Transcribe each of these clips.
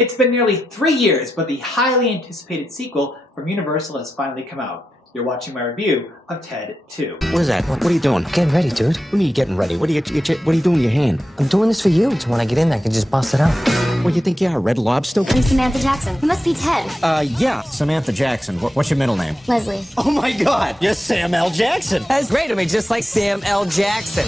It's been nearly 3 years, but the highly anticipated sequel from Universal has finally come out. You're watching my review of Ted 2. What is that? What are you doing? Getting ready, dude. What are you getting ready? What are you doing with your hand? I'm doing this for you, so when I get in, I can just bust it out. What, you think you are, Red Lobster? I'm Samantha Jackson. You must be Ted. Yeah, Samantha Jackson. What's your middle name? Leslie. Oh my God, you're Sam L. Jackson. That's great. I mean, just like Sam L. Jackson.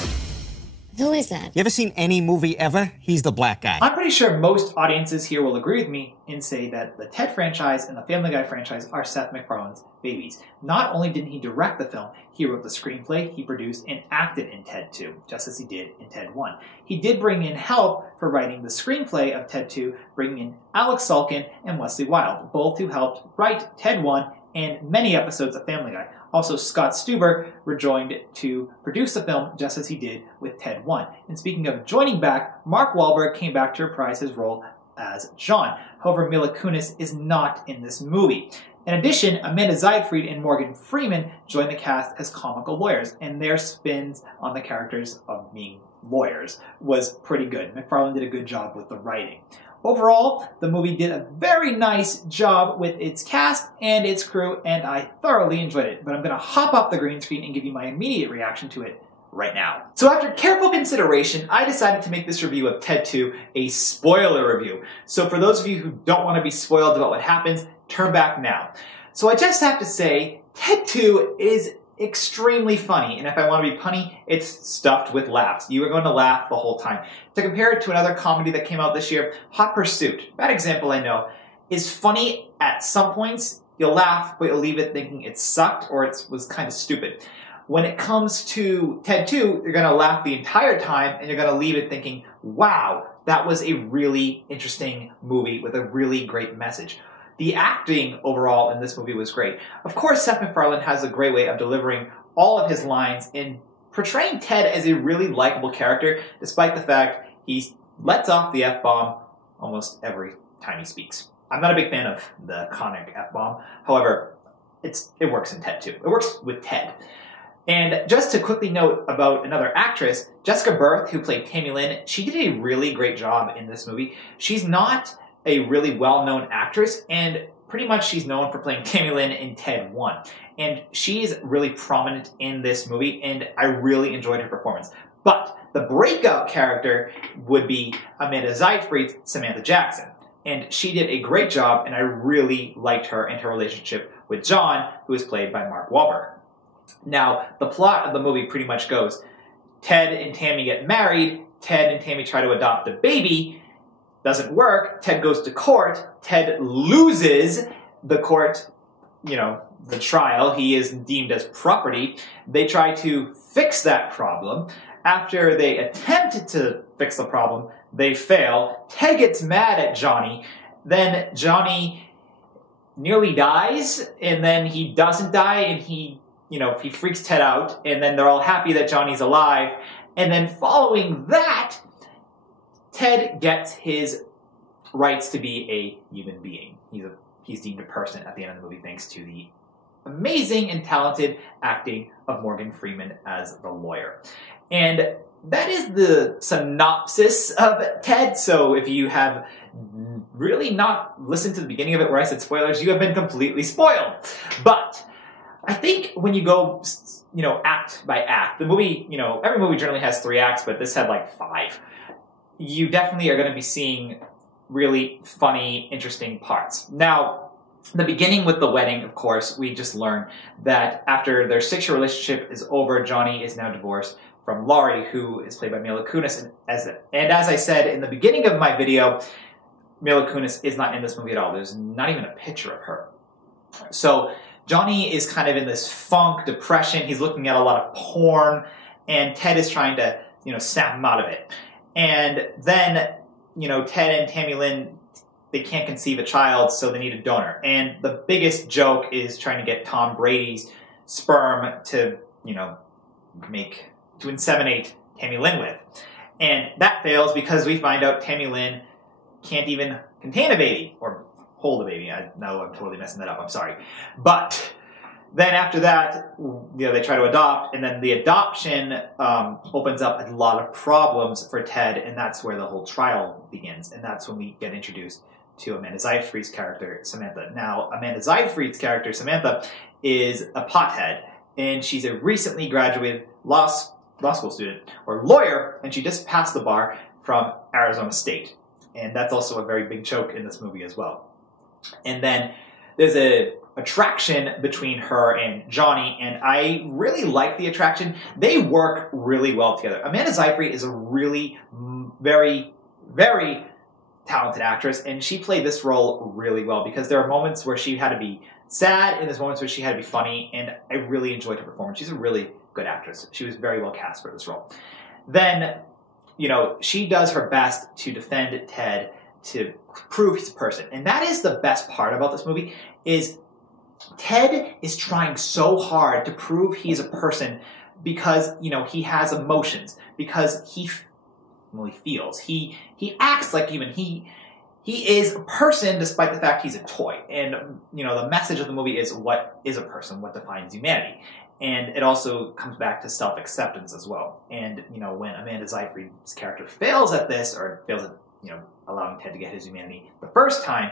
Who is that? You ever seen any movie ever? He's the black guy. I'm pretty sure most audiences here will agree with me and say that the Ted franchise and the Family Guy franchise are Seth MacFarlane's babies. Not only didn't he direct the film, he wrote the screenplay, he produced, and acted in Ted 2, just as he did in Ted 1. He did bring in help for writing the screenplay of Ted 2, bringing in Alex Sulkin and Wesley Wild, both who helped write Ted 1 and many episodes of Family Guy. Also, Scott Stuber rejoined to produce the film just as he did with Ted 1. And speaking of joining back, Mark Wahlberg came back to reprise his role as John. However, Mila Kunis is not in this movie. In addition, Amanda Seyfried and Morgan Freeman joined the cast as comical lawyers, and their spins on the characters of being lawyers was pretty good. MacFarlane did a good job with the writing. Overall, the movie did a very nice job with its cast and its crew, and I thoroughly enjoyed it. But I'm going to hop up the green screen and give you my immediate reaction to it right now. So after careful consideration, I decided to make this review of Ted 2 a spoiler review. So for those of you who don't want to be spoiled about what happens, turn back now. So I just have to say, Ted 2 is extremely funny, and if I want to be punny, it's stuffed with laughs. You are going to laugh the whole time. To compare it to another comedy that came out this year, Hot Pursuit, bad example I know, is funny at some points. You'll laugh, but you'll leave it thinking it sucked or it was kind of stupid. When it comes to Ted 2, you're going to laugh the entire time, and you're going to leave it thinking, wow, that was a really interesting movie with a really great message. The acting overall in this movie was great. Of course, Seth MacFarlane has a great way of delivering all of his lines and portraying Ted as a really likable character, despite the fact he lets off the F-bomb almost every time he speaks. I'm not a big fan of the iconic F-bomb. However, it works in Ted 2. It works with Ted. And just to quickly note about another actress, Jessica Berth, who played Tammy Lynn, she did a really great job in this movie. She's not a really well-known actress, and pretty much she's known for playing Tammy Lynn in Ted 1. And she's really prominent in this movie, and I really enjoyed her performance. But the breakout character would be Amanda Seyfried's Samantha Jackson. And she did a great job, and I really liked her and her relationship with John, who is played by Mark Wahlberg. Now, the plot of the movie pretty much goes, Ted and Tammy get married, Ted and Tammy try to adopt a baby, doesn't work, Ted goes to court, Ted loses the court, the trial, he is deemed as property. They try to fix that problem. After they attempt to fix the problem, they fail. Ted gets mad at Johnny, then Johnny nearly dies, and then he doesn't die, and he freaks Ted out, and then they're all happy that Johnny's alive, and then following that, Ted gets his rights to be a human being. He's deemed a person at the end of the movie thanks to the amazing and talented acting of Morgan Freeman as the lawyer. And that is the synopsis of Ted, so if you have really not listened to the beginning of it where I said spoilers, you have been completely spoiled. But I think when you go, act by act, the movie, every movie generally has 3 acts, but this had like 5. You definitely are going to be seeing really funny, interesting parts. Now, the beginning with the wedding, of course, we just learn that after their 6-year relationship is over, Johnny is now divorced from Laurie, who is played by Mila Kunis. And as I said in the beginning of my video, Mila Kunis is not in this movie at all. There's not even a picture of her. So Johnny is kind of in this funk, depression. He's looking at a lot of porn, and Ted is trying to, snap him out of it. And then, Ted and Tammy Lynn, they can't conceive a child, so they need a donor. And the biggest joke is trying to get Tom Brady's sperm to, to inseminate Tammy Lynn with. And that fails because we find out Tammy Lynn can't even contain a baby, or hold a baby. I know I'm totally messing that up, I'm sorry. But then after that, they try to adopt, and then the adoption opens up a lot of problems for Ted, and that's where the whole trial begins. And that's when we get introduced to Amanda Seyfried's character, Samantha. Now, Amanda Seyfried's character, Samantha, is a pothead, and she's a recently graduated law school student, or lawyer, and she just passed the bar from Arizona State. And that's also a very big joke in this movie as well. And then there's a attraction between her and Johnny, and I really like the attraction. They work really well together. Amanda Seyfried is a really very, very talented actress, and she played this role really well because there are moments where she had to be sad and there's moments where she had to be funny, and I really enjoyed her performance. She's a really good actress. She was very well cast for this role. Then, you know, she does her best to defend Ted, to prove he's a person. And that is the best part about this movie, is Ted is trying so hard to prove he's a person because, you know, he has emotions, because he feels. He acts like human. He is a person despite the fact he's a toy. And, you know, the message of the movie is what is a person, what defines humanity. And it also comes back to self-acceptance as well. And, you know, when Amanda Seyfried's character fails at this, or fails at, you know, allowing Ted to get his humanity the first time,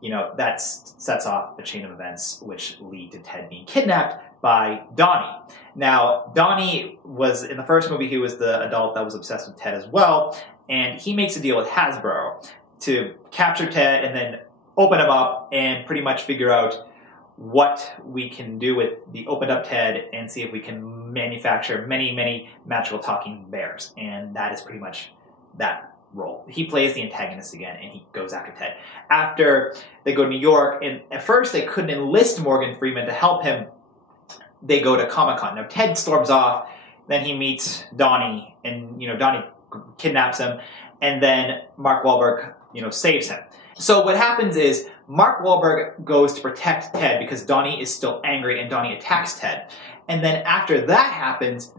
you know, that sets off a chain of events which lead to Ted being kidnapped by Donnie. Now, Donnie was, in the first movie, he was the adult that was obsessed with Ted as well, and he makes a deal with Hasbro to capture Ted and then open him up and pretty much figure out what we can do with the opened up Ted and see if we can manufacture many, many magical talking bears. And that is pretty much that role. He plays the antagonist again, and he goes after Ted. After they go to New York, and at first they couldn't enlist Morgan Freeman to help him, they go to Comic-Con. Now Ted storms off, then he meets Donnie, and, you know, Donnie kidnaps him, and then Mark Wahlberg, you know, saves him. So what happens is Mark Wahlberg goes to protect Ted because Donnie is still angry, and Donnie attacks Ted. And then after that happens,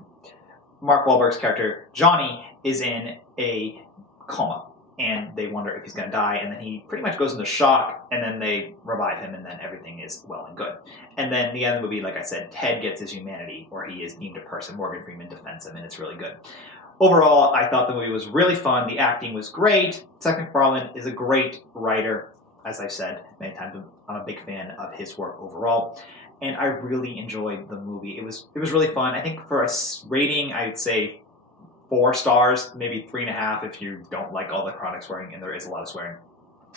Mark Wahlberg's character, Johnny, is in a coma, and they wonder if he's going to die, and then he pretty much goes into shock, and then they revive him, and then everything is well and good. And then the end of the movie, like I said, Ted gets his humanity, or he is deemed a person. Morgan Freeman defends him, and it's really good. Overall, I thought the movie was really fun. The acting was great. Seth MacFarlane is a great writer. As I've said many times, I'm a big fan of his work overall, and I really enjoyed the movie. It was really fun. I think for a rating, I'd say 4 stars, maybe 3.5 if you don't like all the chronic swearing, and there is a lot of swearing.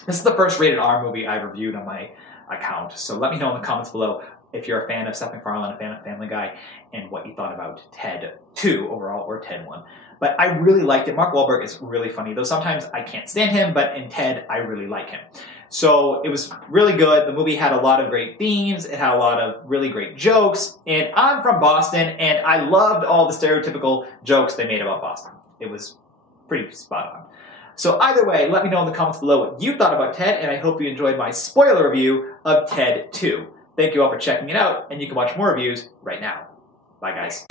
This is the first rated R movie I reviewed on my account, so let me know in the comments below if you're a fan of Seth MacFarlane, a fan of Family Guy, and what you thought about Ted 2 overall, or Ted 1. But I really liked it. Mark Wahlberg is really funny, though sometimes I can't stand him, but in Ted, I really like him. So it was really good. The movie had a lot of great themes. It had a lot of really great jokes. And I'm from Boston, and I loved all the stereotypical jokes they made about Boston. It was pretty spot on. So either way, let me know in the comments below what you thought about Ted, and I hope you enjoyed my spoiler review of Ted 2. Thank you all for checking it out, and you can watch more reviews right now. Bye, guys.